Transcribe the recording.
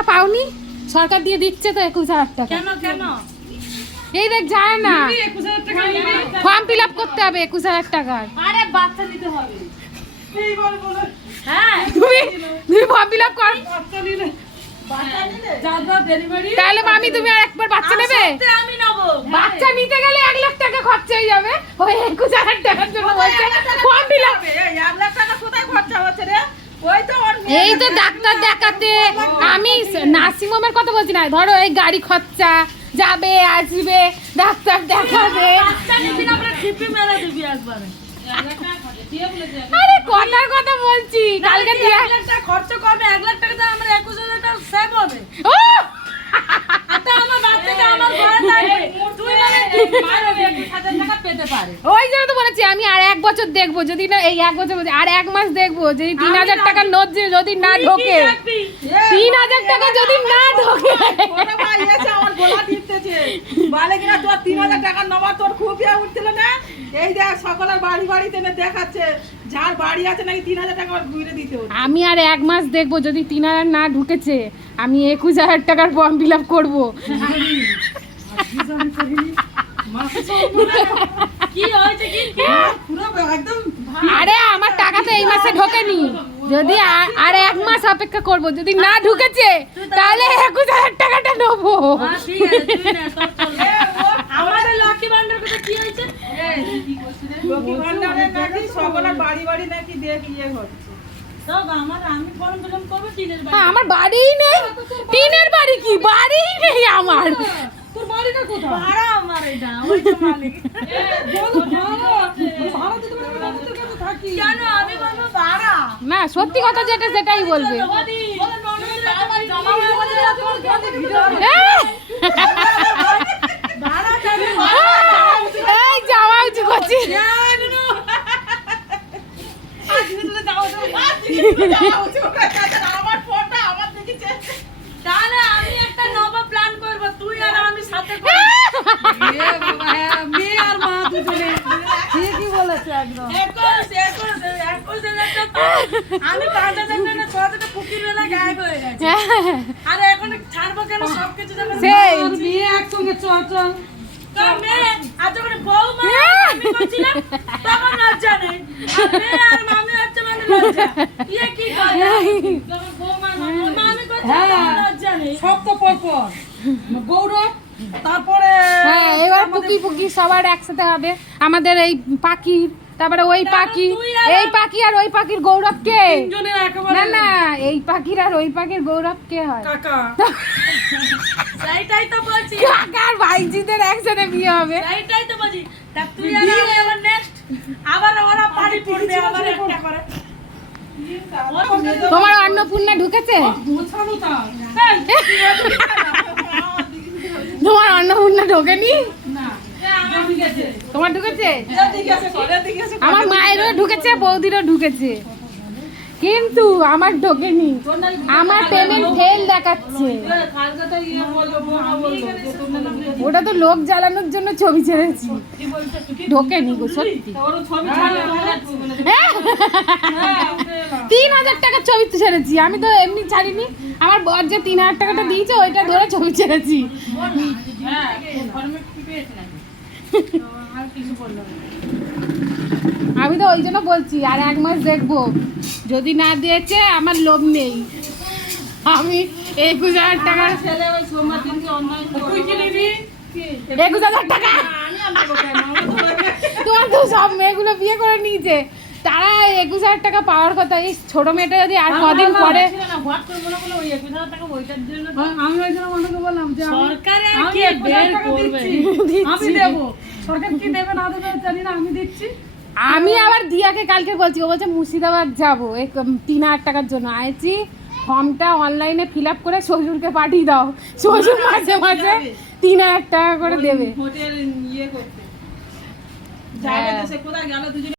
টাকা পাওনি? সরকার দিয়ে দিচ্ছে তো 21,000 টাকা। কেন কেন? এই দেখ যায় না, ফর্ম ফিল আপ করতে হবে 21,000 টাকার। আরে বাচ্চা নিতে হবে। হ্যাঁ তুমি ফর্ম ফিল আপ কর। তাহলে মামি তুমি আর একবার বাচ্চা নেবে? আমি নেবো। বাচ্চা নিতে গেলে 1 লাখ টাকা খরচা হয়ে যাবে। ওই 21,000 টাকার জন্য বলছে ফর্ম ফিল আপ। 1 লাখ টাকা কোথায় খরচা হচ্ছে রে? ওই তো এই তো ডাক্তার দেখাতে, আমি নার্সিং হোমের কথা বলছি না, ধরো এই গাড়ি খরচা, যাবে আসবে, ডাক্তার দেখাবে। বাচ্চা নিবি না আমরা খিপি মেরে দিবি একবারে। আরে কথার কথা বলছি, কালকে দিয়ে 1 লাখ টাকা খরচ করবে, 1 লাখ টাকা দিয়ে আমার 21,000 টাকা সেভ হবে। ও আচ্ছা আমার বাচ্চাটা আমার ঘরে থাকবে, তুই মানে মারো 21,000 টাকা পেতে পারে। ওই জন্য তো বলেছি আমি আর 1 বছর দেখবো, যদি না এই 1 বছর বলছি, আর 1 মাস দেখবো, যদি 3,000 টাকার নোট যদি না ঢোকে, 3,000 টাকা যদি না ঢোকে। ওরে ভাই এসে আমার গলা টিপতেছে। বলে কিনা তোর 3,000 টাকা নেওয়া তোর খুব ইয়া উঠছিল না? এই দেখ সকলের বাড়ি বাড়িতে এনে দেখাচ্ছে, যার বাড়ি আছে নাকি 3,000 টাকা ঘুরে দিতে হচ্ছে। আমি আর 1 মাস দেখবো, যদি 3,000 না ঢুকেছে আমি 21,000 টাকার ফর্ম ফিল আপ করবো। কি হয়েছে কি? পুরো একদম আরে আমার টাকা তো এই মাসে ঢোকেনি, যদি আর 1 মাস অপেক্ষা করব, যদি না ঢুকেছে তাহলে 21,000 টাকাটা নেবো। হ্যাঁ ঠিক আছে তুই না সব চলবে। আমাদের লক্ষ্মী ভান্ডার কথা কি হয়েছে? লক্ষ্মী ভান্ডারে নাকি সকলের বাড়ি বাড়ি নাকি দেখ ইয়ে হচ্ছে। সব আমি ফর্ম ফিল করবো টিনের বাড়ি। আমার বাড়িই নেই, টিনের বাড়ি কি, বাড়িই নেই আমার। তোর বাড়িটা কোথায়? ভাড়া আমার এটা, ওই তো মালিক। কেন আমি বলবো ভাড়া? না সত্যি কথা যেটা সেটাই বলবে। এই যাওয়া উচিত করছি। আমার ফোনটা আমার দেখেছে। তাহলে আমি একটা নবা প্ল্যান করব, তুই আর আমি সাথে মেয়ে আর মা দুজনে ঠিকই বলেছে একদম। আমি 5,000 টাকা 6,000 পুকির বেলা গায়েব হয়ে গেছে। আর এখন ছাড়বো কেন সবকিছু যখন সেই মেয়ে একসঙ্গে চল তো মেয়ে আর যখন বউ মা আমি করছিলাম তখন লজ্জা নেই, আর মেয়ে আর মামি হচ্ছে মানে লজ্জা। ইয়ে কি করে যখন বউ মা মামি করছে তখন লজ্জা নেই। সব তো পরপর গৌরব, তারপরে হ্যাঁ এবার পুকি পুকি সবার একসাথে হবে, আমাদের এই পাখির, তারপরে ওই পাখি, এই পাখি আর ওই পাখির গৌরব কে? তিনজনের একেবারে না না, এই পাখির আর ওই পাখির গৌরব কে হয়? কাকা। সেইটাই তো বলছি, কাকার ভাইজিদের একসাথে বিয়ে হবে। সেইটাই তো বলছি। তা তুই আর আমি আবার নেক্সট আবার ওরা পানি পড়বে আবার একটা করে। তোমার অন্নপূর্ণা ঢুকেছে? গোছানো তা তোমার অন্নপূর্ণা ঢোকেনি? না আমি গেছে তোমার ঢুকেছে? ঠিক আছে করে দিয়েছে। আমার মায়েরও ঢুকেছে, বৌদিরও ঢুকেছে, কিন্তু আমার ঢোকেনি। আমার পেমেন্ট ফেল দেখাচ্ছে। কালকাটা ইয়ে বলবো না বলবো যে তোমরা না ওটা তো লোক জ্বালানোর জন্য ছবি ছেড়েছি, ঢোকেনি গো সত্যি। ওর ছবি ছাড়া হ্যাঁ? 3,000 টাকার ছবি তো ছেড়েছি, আমি তো এমনি ছাড়িনি। আমার বর যে 3,000 টাকাটা দিয়েছে ওইটা ধরে ছবি ছেড়েছি। হ্যাঁ ফর্মে কি পেয়েছিলাম আর কিছু বললাম না। আমি তো ওই জন্য বলছি আর 1 মাস দেখবো, যদি না দিয়েছে আমার লোভ নেই। আমি 21,000 টাকার ছেলে ওই সোমবার দিনকে অনলাইন তুই কি নিবি? 21,000 টাকা আমি আনবো কেন? তোমার তো সব মেয়েগুলো বিয়ে করে নিয়েছে, তারা 21,000 টাকা পাওয়ার কথা। এই ছোট মেয়েটা যদি আর কদিন পরে, হোয়াট করবো না বলে ওই 21,000 টাকা ওইটার জন্য আমি ওই জন্য মনে বললাম যে সরকারে আর আমি কে 1,000 বের টাকা করবে? দিচ্ছি। আমি দেবো, সরকার কি দেবে না দেবে জানি না, আমি দিচ্ছি। আমি আবার দিয়াকে কালকে বলছি, ও বলছে মুর্শিদাবাদ যাবো এই 3,000 টাকার জন্য। আইছি ফর্মটা অনলাইনে ফিল আপ করে শ্বশুরকে পাঠিয়ে দাও, শ্বশুর মাঝে মাঝে 3,000 টাকা করে দেবে। হোটেল ইয়ে করতে যাবে, দেশে কোথায় গেল দুজন